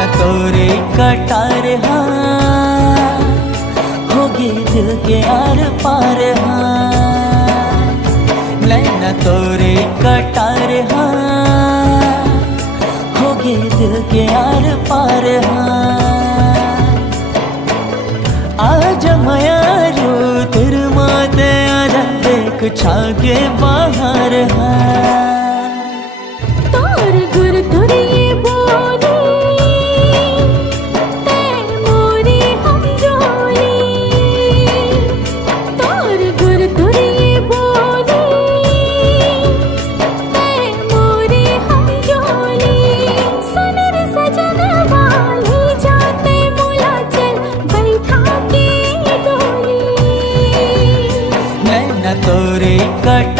नैना तोरे कटार हाँ, होगी दिल के आर पार हाँ। नैना तोरे कटार हाँ, होगी दिल के आर पार हाँ। आज मयारू तेरे माते आजा देख छागे बाहर हाँ। तोर गुर तुर ये बोली ते मोरी हम जोली। तोर गुर तुर ये बोली ते मोरी हम जोली। सुन रे सजन वाली जाते मुला चल बैठा के डोली। नैना तोरे कट